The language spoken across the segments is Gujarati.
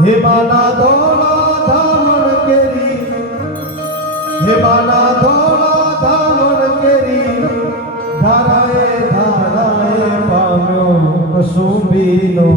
हेमाना धोला धामण केरी, हेमाना धोला धामण केरी, धाराए धाराए पाम्यो कसुंबीनो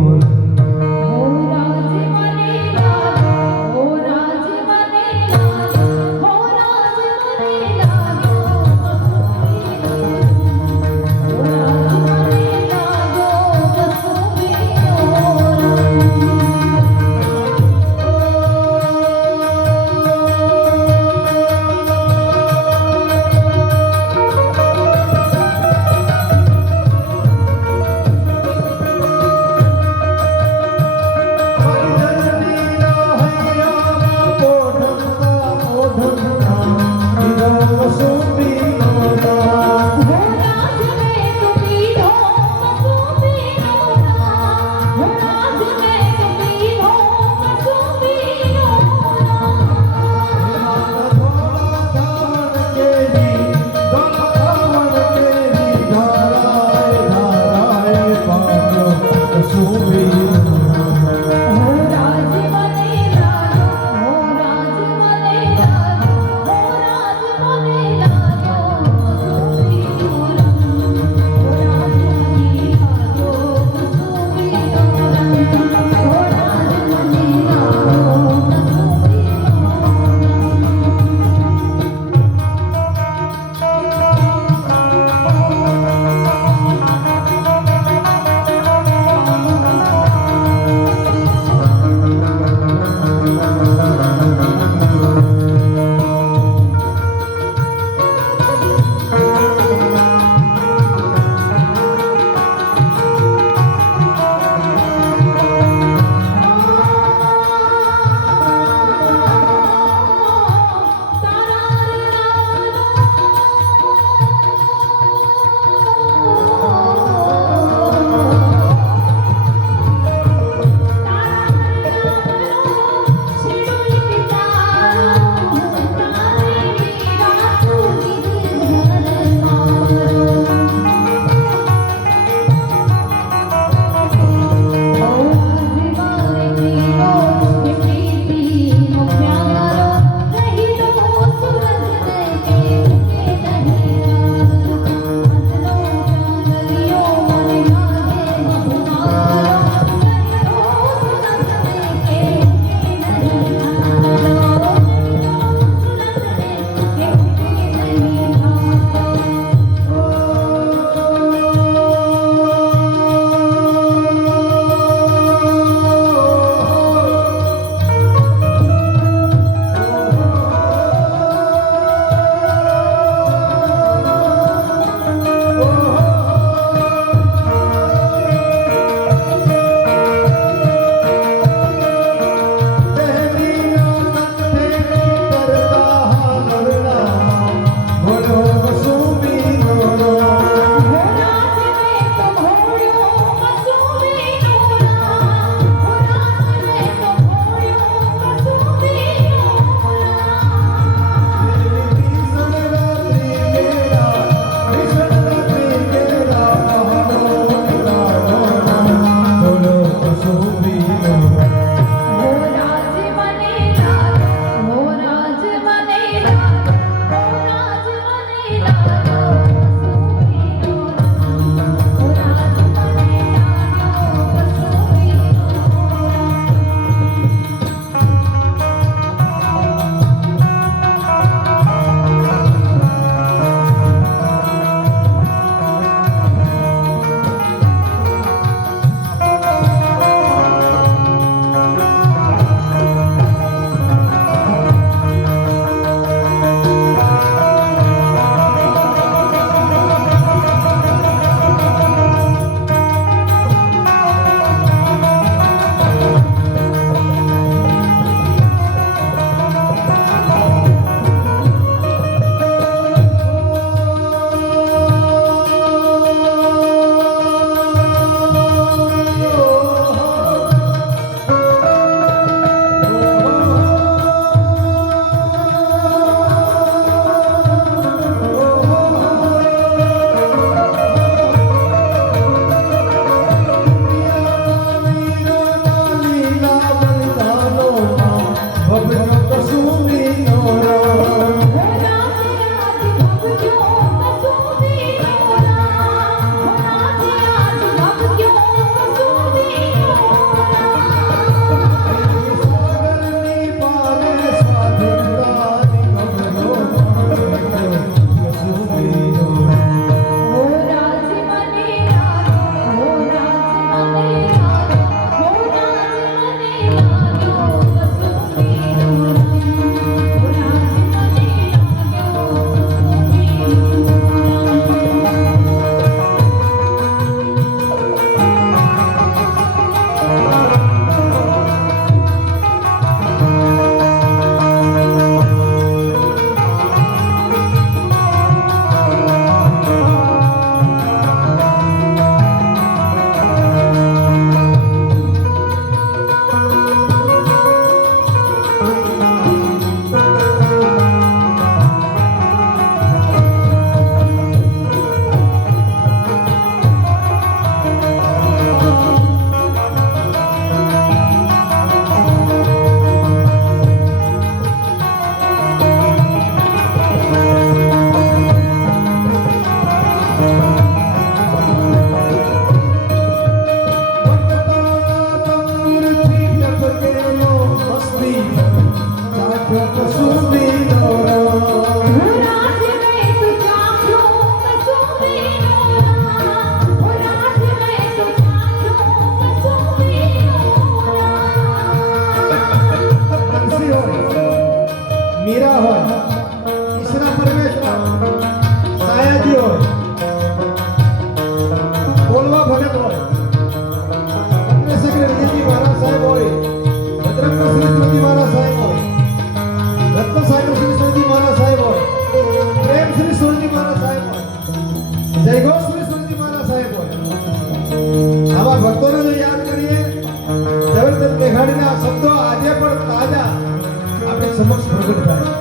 સમક્ષ પ્રગટ થાય.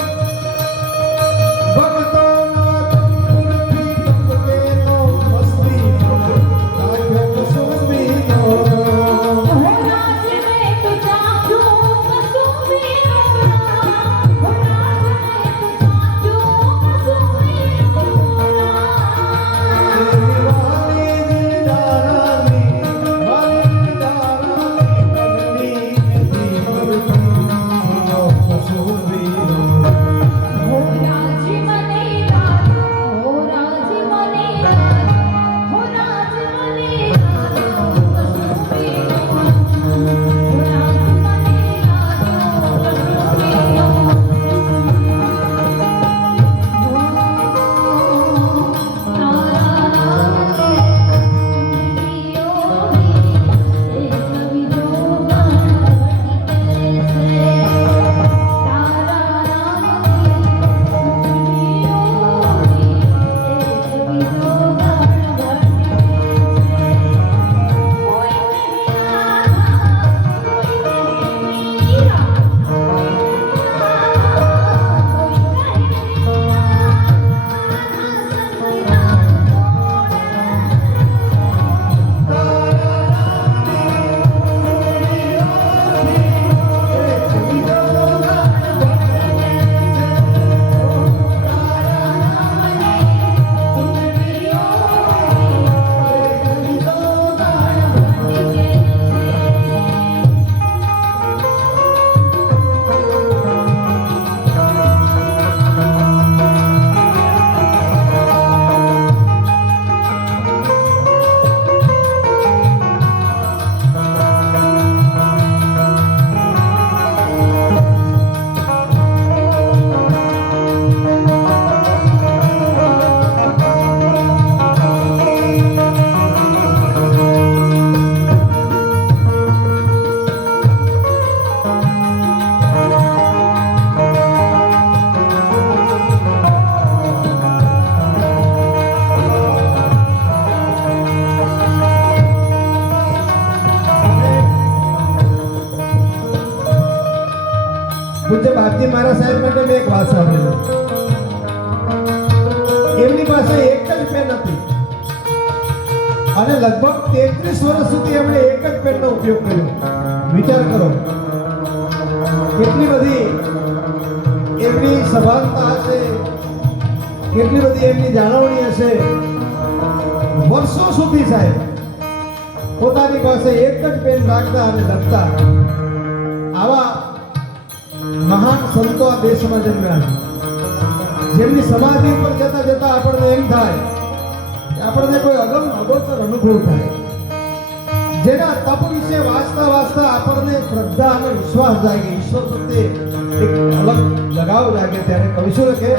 ભક્તોના તંબુરથી તપકેલો મસ્તીનો લાગ્યો કસુંબીનો. પૂજ્ય બાપજી મહારાજ સાહેબ માટે મેં એક વાત સાંભળેલી. એમની પાસે એક જ પેન હતી અને લગભગ 33 વર્ષ સુધી એમણે એક જ પેનનો ઉપયોગ કર્યો. વિચાર કરો કેટલી બધી એમની સભાનતા હશે, કેટલી બધી એમની જાળવણી હશે. વર્ષો સુધી સાહેબ પોતાની પાસે એક જ પેન રાખતા અને લખતા. આવા મહાન સંતો આ દેશમાં જન્મ્યા છે, જેમની સમાધિ પર જતા જતા આપણને એમ થાય કે આપણને કોઈ અગમ અગોચર અનુભવ થાય. જેના તપ વિશે વાંચતા વાંચતા આપણને શ્રદ્ધા અને વિશ્વાસ જાગે, ઈશ્વર પ્રત્યે એક અલગ લગાવ જાગે. ત્યારે કવિશું લખે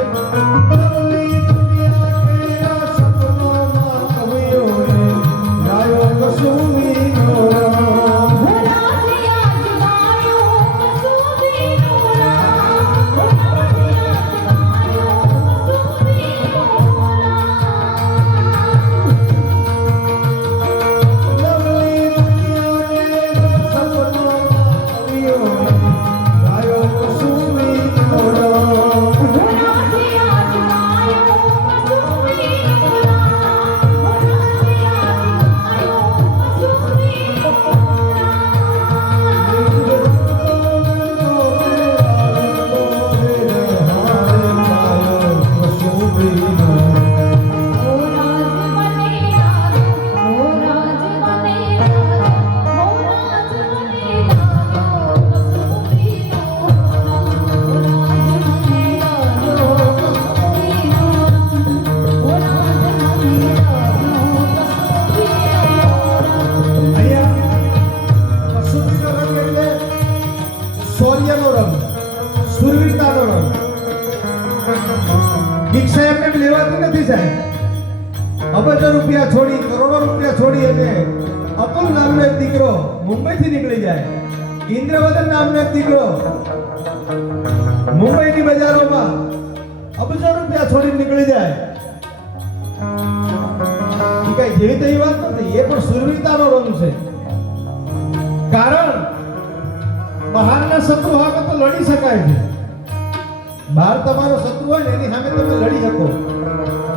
દીક્ષા એમને લેવાતી નથી સાહેબ. અબજો રૂપિયા છોડી, કરોડો રૂપિયા છોડી અને અતુલ નામનો એક દીકરો મુંબઈથી નીકળી જાય. ઇન્દ્રવદન નામનો એક દીકરો મુંબઈની બજારોમાં અબજો રૂપિયા છોડી નીકળી જાય. એ કઈ જેવી તેવી વાત નથી, એ પણ સુરવીરતાનો રંગ છે. કારણ બહારના શત્રુ હાથે તો લડી શકાય છે, બહાર તમારો શત્રુ હોય ને એની સામે તમે લડી શકો.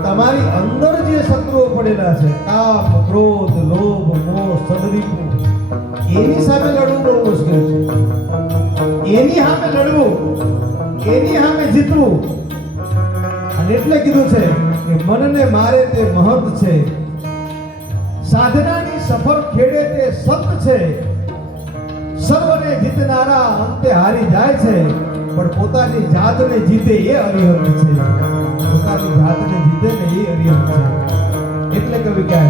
તમારી અંદર જે શત્રુઓ પડેલા છે, કામ, ક્રોધ, લોભ, મોહ, સદરીપુ, એની સામે લડવું બહુ મુશ્કેલ છે. એની સામે લડવું, એની સામે જીતવું. અને એટલે કીધું છે કે મનને મારે તે મહંત છે, સાધનાની સફર ખેડે તે સંત છે, સર્વને જીતનારા અંતે હારી જાય છે, પણ પોતાની જાતને જીતે એ અરિહંત છે. પોતાની જાતને જીતે ને એ અરિહંત છે. એટલે કવિ કહે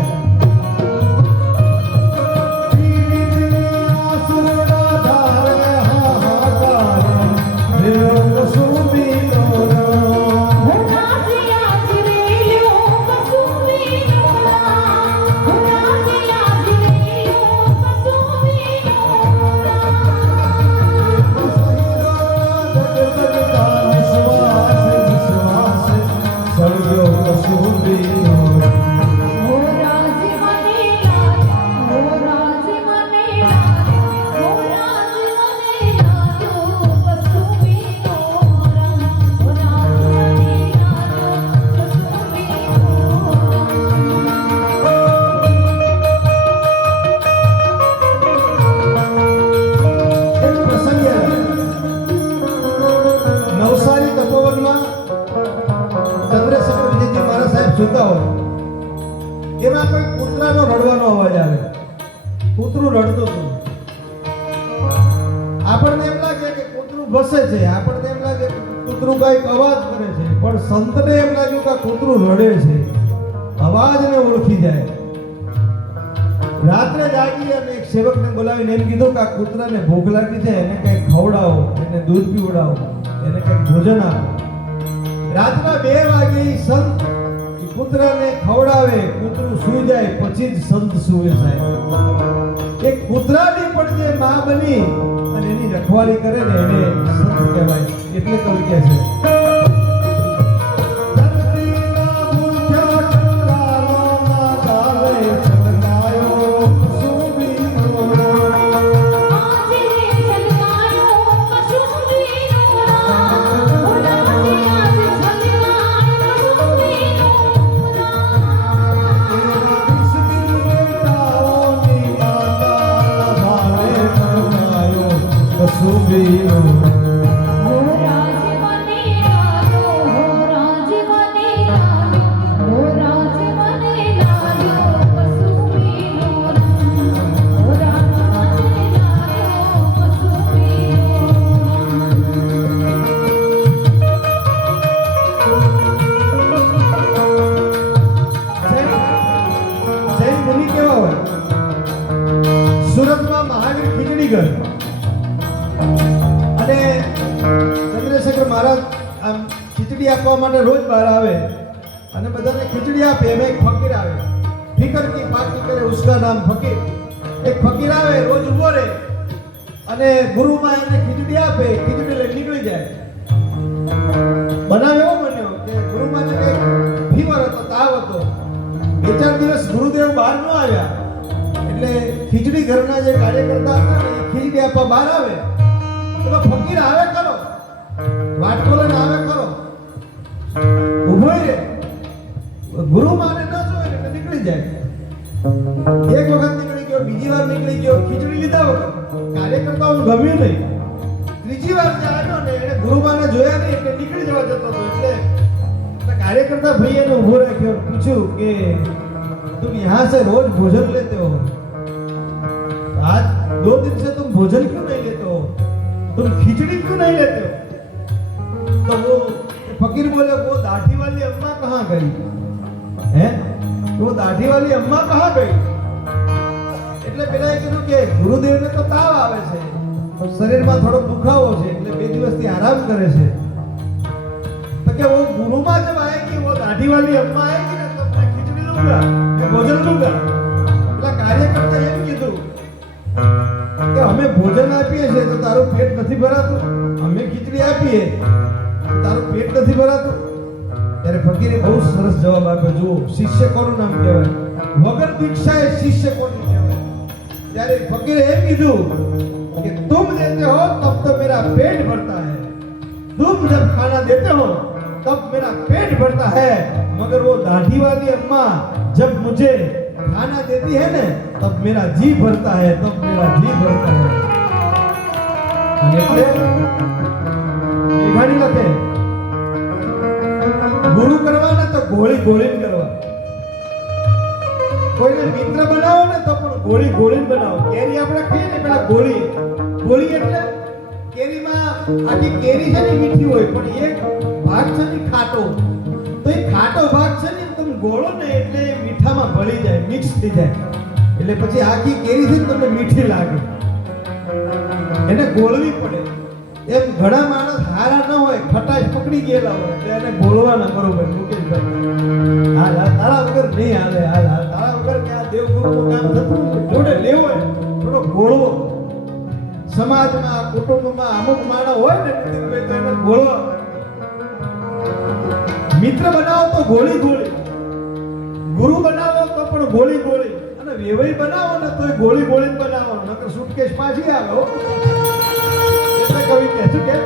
સુતા હોય એમાં કોઈ કૂતરાનો રડવાનો અવાજ આવે. કૂતરું રડતું હતું. આપણને એમ લાગે કે કૂતરું ભસે છે, આપણને એમ લાગે કે કૂતરું કઈક અવાજ કરે છે, પણ સંતને એમ લાગ્યું કે કૂતરું રડે છે. અવાજને ઓળખી જાય. રાત્રે જાગી અને એક સેવકને બોલાવીને એમ કીધું કે આ કૂતરાને ભૂખ લાગી છે, એને કંઈક ખવડાવો, એને દૂધ પીવડાવો, એને કંઈક ભોજન આપો. રાતના 2 વાગે સંત કૂતરાને ખવડાવે, કૂતરું સૂઈ જાય પછી જ સંત સૂવે. સાહેબ, એક કૂતરાની પણ જે માં બની અને એની રખવાળી કરે ને એને સંત કહેવાય. એટલે કવિ કહે છે સુરતમાં મહાવીર ખીચડી ઘર અને ચંદ્રશેખર મહારાજ આમ ખીચડી આપવા માટે રોજ બહાર આવે અને બધાને ખીચડી આપે. એમાં એક ફકીર આવે, ફિકર કી બાકી કરે ઉસકા નામ ફકીર. એક ફકીર આવે, રોજ ઉભો રહે અને ગુરુમાં એને ખીચડી આપે, ખીચડી લઈ નીકળી જાય. બનાવ એવો બન્યો કે ગુરુમાં ને કઈ ફીવર હતો, તાવ હતો. 2-4 દિવસ ગુરુદેવ બહાર ન આવ્યા એટલે ખીચડી ઘરના જે કાર્યકર્તા હતા ને ખીચડી આપવા બહાર આવે. તો ફકીર આવે કરો, વાટકો લઈને આવે કરો, ઉભો રહે. ગુરુ માને ન જોઈ એટલે નીકળી જાય. એક વખત નીકળી ગયો, બીજી વાર નીકળી ગયો, ખીચડી લીધા વગર. કાર્યકર્તાઓને ગમ્યું નહીં. ત્રીજી વાર જે આવ્યો ને એને ગુરુમાને જોયા નહીં એટલે નીકળી જવા જતો હતો. એટલે કાર્યકર્તા ભાઈ એને ઉભો રાખ્યો, પૂછ્યું કે तुम यहाँ से रोज भोजन लेते हो, आज 2 दिन से तुम भोजन क्यों नहीं लेते हो, तुम खिचड़ी क्यों नहीं लेते हो? तो वो फकीर बोले वो दाढ़ी वाली अम्मा कहाँ गई है, वो दाढ़ी वाली अम्मा कहाँ गई? એટલે પેલાએ કીધું કે ગુરુદેવને તો તાવ આવે છે, શરીરમાં થોડો દુખાવો છે એટલે 2 દિવસથી આરામ કરે છે. તો કે वो गुरुमा जब आएगी वो दाढ़ी वाली अम्मा आएगी ना तो मैं खिचड़ी दूंगा, मैं भोजन दूंगा. એટલે કાર્યકર્તા એમ કીધું કે અમે ભોજન આપીએ છીએ તો તારું પેટ નથી ભરાતું, અમે ખીચડી આપીએ તારું પેટ નથી ભરાતું. ત્યારે ફકીરે બહુ સરસ જવાબ આપ્યો. જુઓ શિષ્ય કોનું નામ કહેવાય, વગર દીક્ષાએ શિષ્ય કોનું કહેવાય. ત્યારે ફકીરે એમ કીધું कि तुम देते हो तब तो मेरा पेट भरता है, तुम जब खाना देते हो तब मेरा पेट भरता है, मगर वो दाढ़ी वाली अम्मा जब मुझे खाना देती है ना तब मेरा जी भरता है, तब मेरा जी भरता है। અને એટલે મેઘાણી લખે ગુરુ કરવાના તો ગોળી ગોળી કરવા, કોઈને મિત્ર બનાવો ને તો પણ ગોળી ગોળી બનાવો। કેરી આપણે ખાઈએ ને પેલા ગોળી, ગોળી એટલે કેરીમાં આખી કેરી છે ને મીઠી હોય પણ એક ભાગ છે ને ખાટો, તો એ ખાટો ભાગ છે ને તમે ગોળો ને એટલે મીઠામાં ભળી જાય, મિક્સ થઈ જાય, એટલે પછી આખી કેરી છે ને તમને મીઠી લાગે, એને ગોળવી પડે। એમ ઘણા માણસ હારા ન હોય, ખટાશ પકડી ગયેલા હોય તો એને ગોળવાના, બરોબર મુકેશભાઈ? હાલ હાલ તારા વગર નહીં હાલે, હાલ હાલ તારા વગર કે આ દેવગુરુનું કામ થતું નથી, જોડે લેવો થોડો ગોળવો। સમાજમાં કુટુંબમાં અમુક માણસ હોય ને નીતિનભાઈ તો એને ગોળવા, મિત્ર બનાવો તો ગોળી ગોળી, ગુરુ બનાવો તો પણ ગોળી ગોળી, અને વેવાઈ બનાવો ને તો ગોળી ગોળી બનાવો, નકર સુટકેસ પાછી આવે। એટલે કવિ કહે છે કે